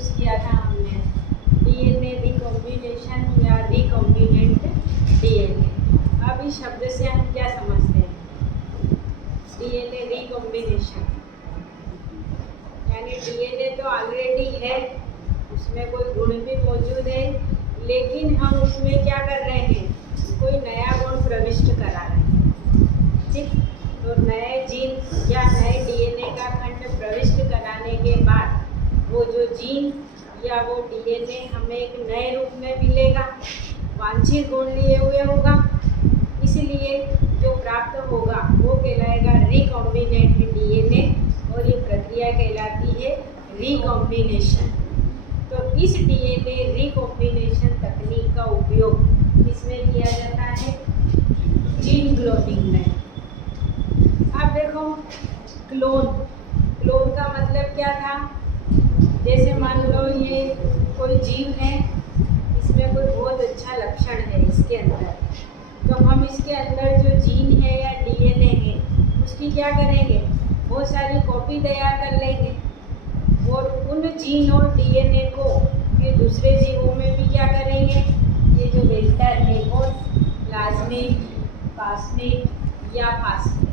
Introduce किया था हमने, डीएनए रिकॉम्बिनेशन या रिकॉम्बिनेंट डीएनए। अब इस शब्द से हम क्या समझते हैं? डीएनए रिकॉम्बिनेशन यानी डीएनए तो ऑलरेडी है, उसमें कोई गुण भी मौजूद है, लेकिन हम उसमें क्या कर रहे हैं? कोई नया गुण प्रविष्ट करा रहे हैं। ठीक, तो नए जीन या नए डीएनए का खंड प्रविष्ट कराने के बाद वो जो जीन या वो डीएनए हमें एक नए रूप में मिलेगा, वांछित गुण लिए हुए होगा, इसलिए जो प्राप्त होगा वो कहलाएगा रिकॉम्बिनेंट डीएनए और ये प्रक्रिया कहलाती है रिकॉम्बिनेशन। तो इस डीएनए रिकॉम्बिनेशन तकनीक का उपयोग किसमें किया जाता है? जीन क्लोनिंग में। अब देखो, क्लोन का मतलब क्या था? जैसे मान लो ये कोई जीव है, इसमें कोई बहुत अच्छा लक्षण है इसके अंदर, तो हम इसके अंदर जो जीन है या डीएनए है उसकी क्या करेंगे? बहुत सारी कॉपी तैयार कर लेंगे और उन जीन और डीएनए को फिर दूसरे जीवों में भी क्या करेंगे? ये जो वेक्टर है वो प्लाज्मिड, प्लास्मिड या फास्मिड,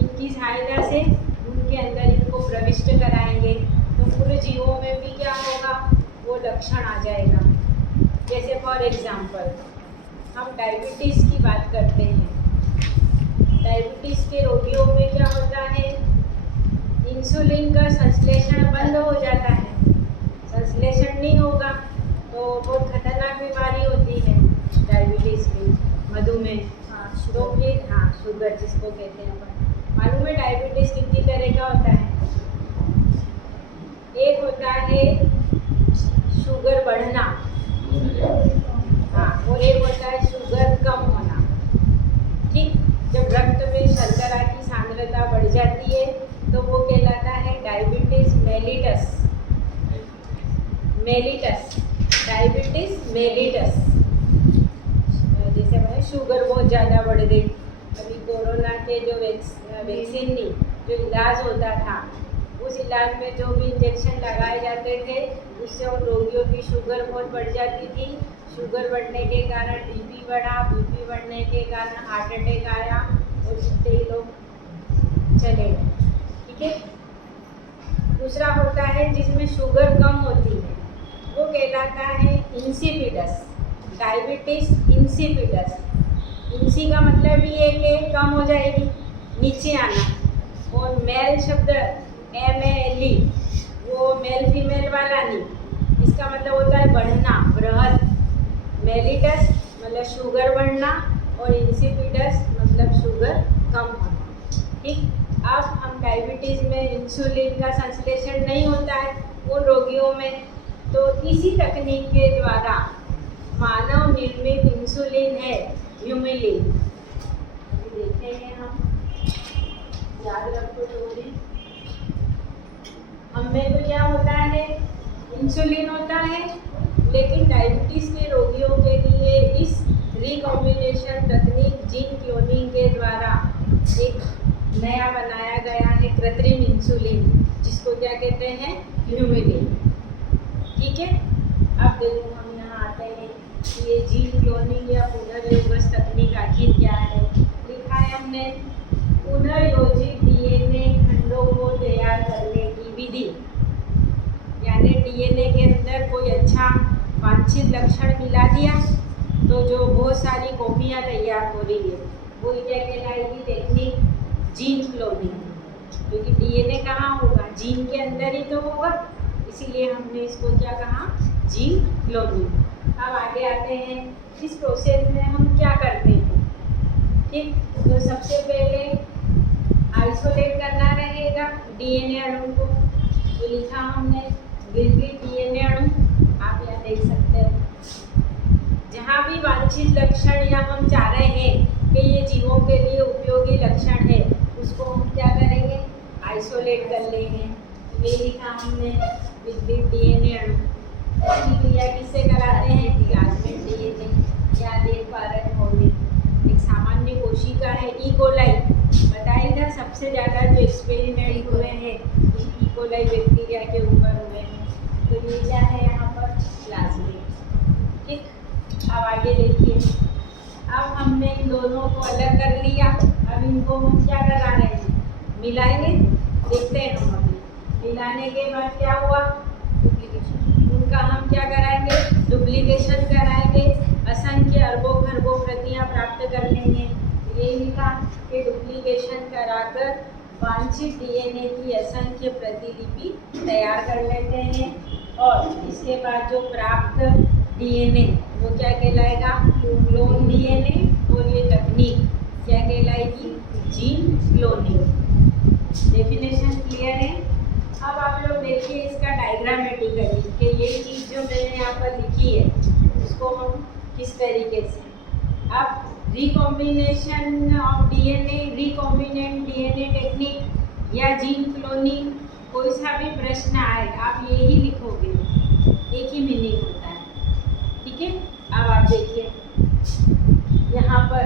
इनकी सहायता से उनके अंदर इनको प्रविष्ट कराएंगे, तो पूरे जीवों में भी क्या होगा? वो लक्षण आ जाएगा। जैसे फॉर एग्जाम्पल हम डायबिटीज़ की बात करते हैं। डायबिटीज़ के रोगियों में क्या होता है? इंसुलिन का संश्लेषण बंद हो जाता है, संश्लेषण नहीं होगा तो बहुत खतरनाक बीमारी होती है डायबिटीज़ की, मधुमेह। तो फिर शुगर जिसको कहते हैं अपन। मालूम है डायबिटीज़ कितनी तरह का होता है? एक होता है शुगर बढ़ना, और एक होता है शुगर कम होना। ठीक, जब रक्त में शर्करा की सांद्रता बढ़ जाती है तो वो कहलाता है डायबिटीज़ मेलिटस। Diabetes mellitus. जैसे मैंने शुगर बहुत ज़्यादा बढ़ गई, अभी कोरोना के जो वैक्सीन नहीं, जो इलाज होता था, उस इलाज में जो भी इंजेक्शन लगाए जाते थे उससे उन रोगियों की शुगर बहुत बढ़ जाती थी। शुगर बढ़ने के कारण बीपी बढ़ा, बीपी बढ़ने के कारण हार्ट अटैक आया और जितने ही लोग चले गए। ठीक है। दूसरा होता है जिसमें शुगर कम होती है, वो कहलाता है इंसिपिडस, डायबिटीज़ इंसिपिडस। इंसी का मतलब ये है कि कम हो जाएगी, नीचे आना, और मेल शब्द MELE, वो मेल फीमेल वाला नहीं, इसका मतलब होता है बढ़ना, बृहद। मेलिटस मतलब शुगर बढ़ना और इंसिपिडस मतलब शुगर कम होना। ठीक, अब हम डायबिटीज़ में इंसुलिन का संश्लेषण नहीं होता है उन रोगियों में, तो इसी तकनीक के द्वारा मानव निर्मित इंसुलिन है ह्यूमिलिन। अभी देखते हैं हम, याद रखो थोड़ी। हमें तो क्या होता है? इंसुलिन होता है, लेकिन डायबिटीज़ के रोगियों के लिए इस रिकॉम्बिनेशन तकनीक जीन क्लोनिंग के द्वारा एक नया बनाया गया है कृत्रिम इंसुलिन, जिसको क्या कहते हैं? ह्यूमिलिन। ठीक है। अब देखो हम यहाँ आते हैं कि ये जीन क्लोनिंग या पुनर्योगस तकनीक आखिर क्या है। लिखा है हमने पुनर्योजित डीएनए खंडों को तैयार करने की विधि, यानी डीएनए के अंदर कोई अच्छा वांछित लक्षण मिला दिया तो जो बहुत सारी कॉपियाँ तैयार हो रही है वो क्या कहलाएगी? Technique gene cloning. क्योंकि डीएनए कहाँ होगा? जीन के अंदर ही तो होगा, इसीलिए हमने इसको क्या कहा? Gene cloning. अब आगे आते हैं, इस प्रोसेस में हम क्या करते हैं? ठीक, तो सबसे पहले आइसोलेट करना रहेगा डीएनए अणु को, तो लिखा हमने विविध डीएनए अणु, आप यहाँ देख सकते हैं। जहाँ भी वांछित लक्षण या हम चाह रहे हैं कि ये जीवों के लिए उपयोगी लक्षण है, उसको हम क्या करेंगे? आइसोलेट कर लेंगे। ये लिखा हमने विविध डीएनए अणु। इसकी क्रिया किससे कराते हैं? Plasmid DNA. क्या देख पा रहे होंगे, एक सामान्य कोशिका है ई कोलाई, बताया था सबसे ज़्यादा जो एक्सपेरिमेंट हुए हैं ई कोलाई बैक्टीरिया के ऊपर हुए हैं। ये क्या है यहाँ पर प्लाज्मिड। ठीक, अब आगे देखिए, अब हमने इन दोनों को अलग कर लिया। अब इनको हम क्या करा रहे हैं, मिलाएंगे। देखते हैं हम अभी मिलाने के बाद क्या हुआ, उनका हम क्या कराएंगे, डुप्लीकेशन कराएंगे, असंख्य अरबों खरबों प्रतियां प्राप्त कर लेंगे। ये लिखा कि डुप्लीकेशन कराकर वांछित डीएनए की असंख्य प्रतिलिपि तैयार कर लेते हैं, और इसके बाद जो प्राप्त डीएनए वो क्या कहलाएगा, क्लोन डीएनए, और ये तकनीक क्या कहलाएगी, जीन क्लोनिंग। डेफिनेशन क्लियर है। अब आप लोग देखिए इसका डायग्रामेटिकली कि ये चीज़ जो मैंने यहाँ पर लिखी है उसको हम किस तरीके से, अब recombination of DNA, recombinant DNA technique या जीन क्लोनिंग, कोई सा भी प्रश्न आए आप यही लिखोगे, एक ही मीनिंग होता है। ठीक है, अब आप देखिए यहाँ पर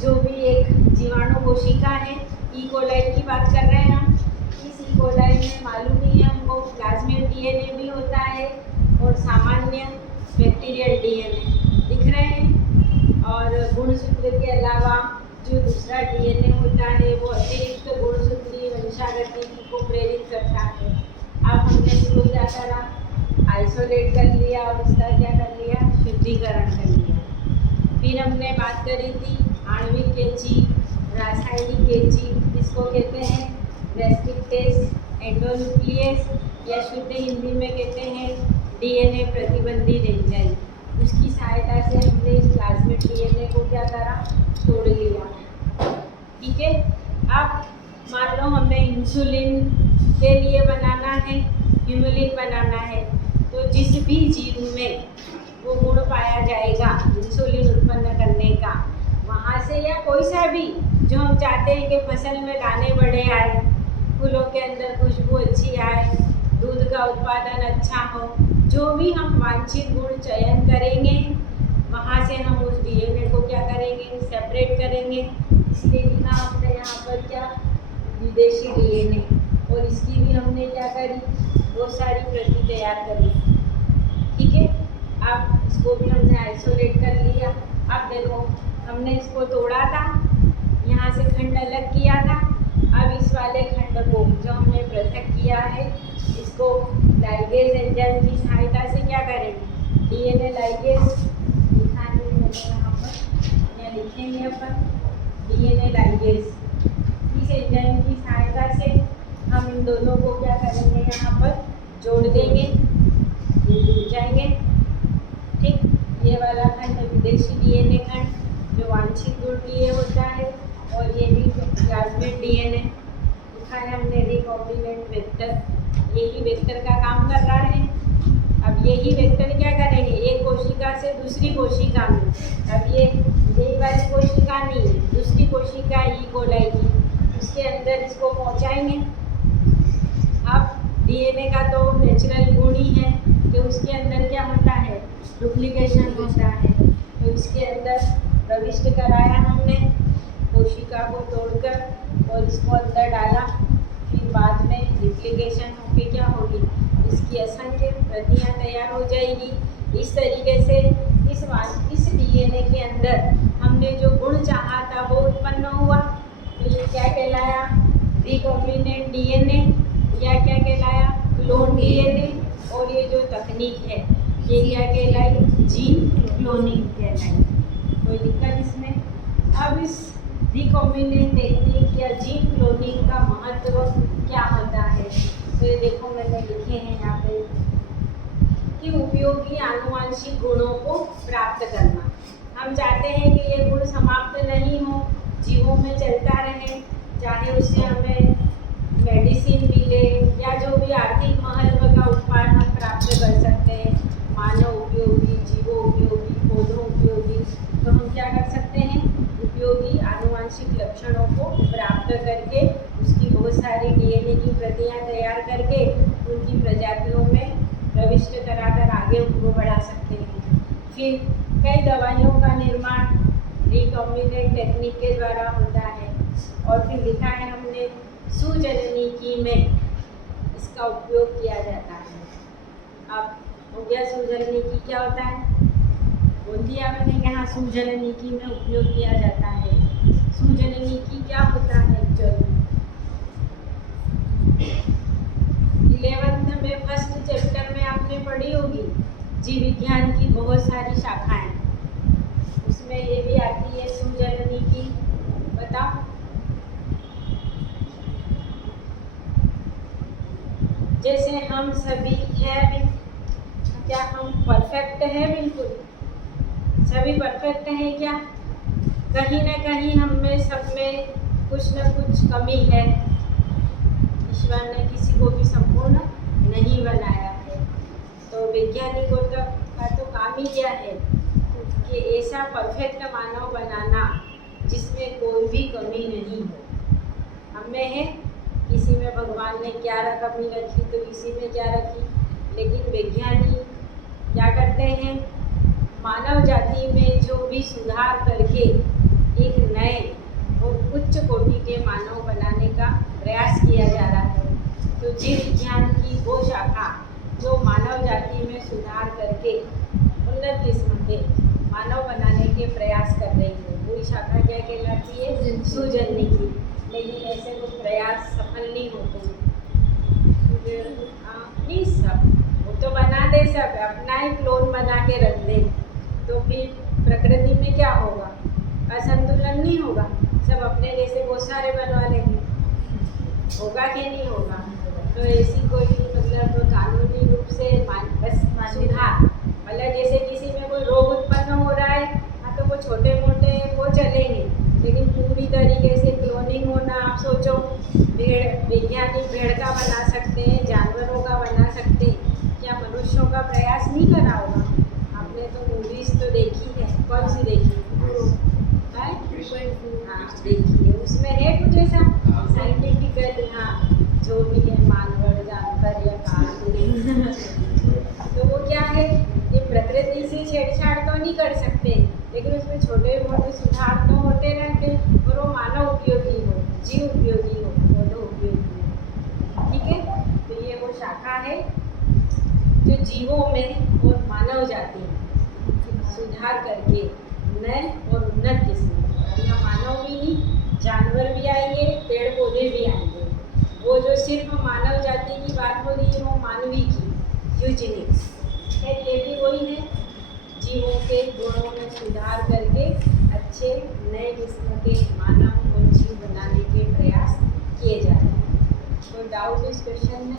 जो भी एक जीवाणु कोशिका है, ई कोलाई की बात कर रहे हैं हम। इस ई कोलाई में मालूम ही है हमको प्लाज्मिड डीएनए भी होता है और सामान्य बैक्टीरियल डीएनए दिख रहे हैं, और गुणसूत्र के अलावा जो दूसरा डीएनए होता है वो अतिरिक्त गुणसूत्रीय वंशागति को प्रेरित करता है। अब हमने इसको क्या करा, आइसोलेट कर लिया और इसका क्या कर लिया, शुद्धिकरण कर लिया। फिर हमने बात करी थी आणविक कैंची, रासायनिक कैंची, इसको कहते हैं रेस्ट्रिक्टेस एंडोन्यूक्लियस, या शुद्ध हिंदी में कहते हैं डीएनए प्रतिबंधी रेंजाइम। उसकी सहायता से हमने इस प्लाज्मिड डीएनए को क्या करा, तोड़ लिया। ठीक है, अब मान लो हमें इंसुलिन के लिए बनाना है, ह्यूमुलिन बनाना है, तो जिस भी जीव में वो गुण पाया जाएगा इंसुलिन उत्पन्न करने का, वहाँ से या कोई सा भी जो हम चाहते हैं कि फसल में दाने बड़े आए, फूलों के अंदर खुशबू अच्छी आए, दूध का उत्पादन अच्छा हो, जो भी हम वांछित गुण चयन करेंगे वहाँ से हम उस डीएनए को क्या करेंगे, सेपरेट करेंगे। इसलिए लिखा हमने यहाँ पर क्या, विदेशी डीएनए, और इसकी भी हमने क्या करी, बहुत सारी प्रति तैयार करी। ठीक है, अब इसको भी हमने आइसोलेट कर लिया। अब देखो हमने इसको तोड़ा था, यहाँ से खंड अलग किया था। अब इस वाले खंड को जो हमने पृथक किया है, इसको लाइगेज एंजाइम की सहायता से क्या करेंगे, डीएनए लाइगेज लिखा है मैंने यहाँ पर, या लिखेंगे अपन डीएनए लाइगेज। इस एंजाइम की सहायता से हम इन दोनों को क्या करेंगे, यहाँ पर जोड़ देंगे, ये जुड़ जाएंगे। ठीक, ये वाला खंड विदेशी डीएनए खंड जो वांछित गुण लिए होता है, और ये भी प्लाज्मिड डीएनए लिखा है हमने रिकॉम्बिनेंट वेक्टर, यही वेक्टर का काम कर रहा है। अब यही वेक्टर क्या करेंगे, एक कोशिका से दूसरी कोशिका में, अब ये वाली कोशिका नहीं है, दूसरी कोशिका ई कोलाई की, उसके अंदर इसको पहुंचाएंगे। अब डीएनए का तो नेचुरल गुण ही है कि उसके अंदर क्या होता है, डुप्लीकेशन होता है, तो इसके अंदर प्रविष्ट कराया हमने, कोशिका को तोड़कर और इसको अंदर डाला। फिर बाद में रिप्लिकेशन होकर क्या होगी, इसकी असंख्य प्रतियां तैयार हो जाएगी। इस तरीके से इस डीएनए के अंदर हमने जो गुण चाहा था वो उत्पन्न हुआ, तो ये क्या कहलाया, रिकॉम्बिनेंट डीएनए, या क्या कहलाया, क्लोन डीएनए, और ये जो तकनीक है ये क्या कहलाई, जीन क्लोनिंग कहलाई। कोई दिक्कत इसमें। अब इस रिकॉम्बिनेंट टेक्निक या जीन क्लोनिंग का महत्व क्या होता है, तो ये देखो मैंने लिखे हैं यहाँ पे कि उपयोगी आनुवांशिक गुणों को प्राप्त करना। हम चाहते हैं कि ये गुण समाप्त नहीं हो, जीवों में चलता रहे, चाहे उससे हमें मेडिसिन मिले या जो भी आर्थिक महत्व का उत्पाद हम प्राप्त कर सकते हैं, मानव उपयोगी, जीवो उपयोगी, पौधों उपयोगी, तो हम क्या कर सकते हैं, उपयोगी आनुवांशिक लक्षणों को प्राप्त करके उसकी बहुत सारी डीएनए की प्रतियां तैयार करके उनकी प्रजातियों में प्रविष्ट कराकर आगे उनको बढ़ा सकते हैं। फिर कई दवाइयों का निर्माण रिकॉम्बिनेंट टेक्निक के द्वारा होता है, और फिर लिखा है हमने सुजननीकी में इसका उपयोग किया जाता है। अब हो गया। सूजलनिकी क्या होता है? बोल दिया मैंने, यहाँ सूजलनिकी में उपयोग किया जाता है। सूजलनिकी क्या होता है एक्चुअली? 11th में फर्स्ट चैप्टर में आपने पढ़ी होगी जीव विज्ञान की बहुत सारी शाखाएं, उसमें ये भी आती है सूजलनिकी। बताओ। जैसे हम सभी हैं, क्या हम परफेक्ट हैं? बिल्कुल सभी परफेक्ट हैं क्या? कहीं ना कहीं हम में सब में कुछ न कुछ कमी है। ईश्वर ने किसी को भी संपूर्ण नहीं बनाया है। तो वैज्ञानिकों का तो काम ही क्या है कि ऐसा परफेक्ट मानव बनाना जिसमें कोई भी कमी नहीं हो। हमें है, किसी में भगवान ने क्या कमी रखी तो किसी में क्या रखी, लेकिन वैज्ञानिक क्या करते हैं? मानव जाति में जो भी सुधार करके एक नए और उच्च कोटि के मानव बनाने का प्रयास किया जा रहा है। तो जीव विज्ञान की वो शाखा जो मानव जाति में सुधार करके उन्नत किस्म के मानव बनाने के प्रयास कर रही है, वही शाखा क्या कहलाती है? सूजलनिकी। लेकिन ऐसे कोई प्रयास सफल नहीं होते। प्लीज सब वो तो बना दे, सब अपना ही क्लोन बना के रख दे, तो फिर प्रकृति में क्या होगा? असंतुलन नहीं होगा। सब अपने जैसे बहुत सारे बनवा लेंगे, होगा कि नहीं होगा? तो ऐसी कोई मतलब कानूनी रूप से बस सुधार, मतलब जैसे किसी में कोई रोग उत्पन्न हो रहा है, हाँ तो वो छोटे मोटे वो चलेंगे, लेकिन पूरी तरीके से क्लोनिंग होना, आप सोचो भेड़, वैज्ञानिक भेड़ का बना सकते हैं, जानवरों का बना सकते हैं, क्या मनुष्यों का प्रयास नहीं करा होगा? आपने तो मूवीज तो देखी है, कौन सी देखी है? हाँ देखी है, उसमें है कुछ ऐसा साइंटिफिकल, हाँ जो भी है मानवर जानवर या काल तो वो क्या है, ये प्रकृति से छेड़छाड़ तो नहीं कर सकते, लेकिन उसमें छोटे मोटे सुधार तो होते रहते, और वो मानव उपयोगी हो, जीव उपयोगी हो, पौधों उपयोगी हो। ठीक है, तो ये वो शाखा है जो जीवों में और मानव जाति में सुधार करके नए और उन्नत किस्म, यहाँ मानव भी नहीं, जानवर भी आएंगे, पेड़ पौधे भी आएंगे। वो जो सिर्फ मानव जाति की बात हो रही है वो मानवी की यूजेनिक्स है, ये भी वही है, जीवों के गुणों में सुधार करके अच्छे नए किस्म के मानव और जीव बनाने के प्रयास किए जा रहे हैं। कोई डाउट इस क्वेश्चन में?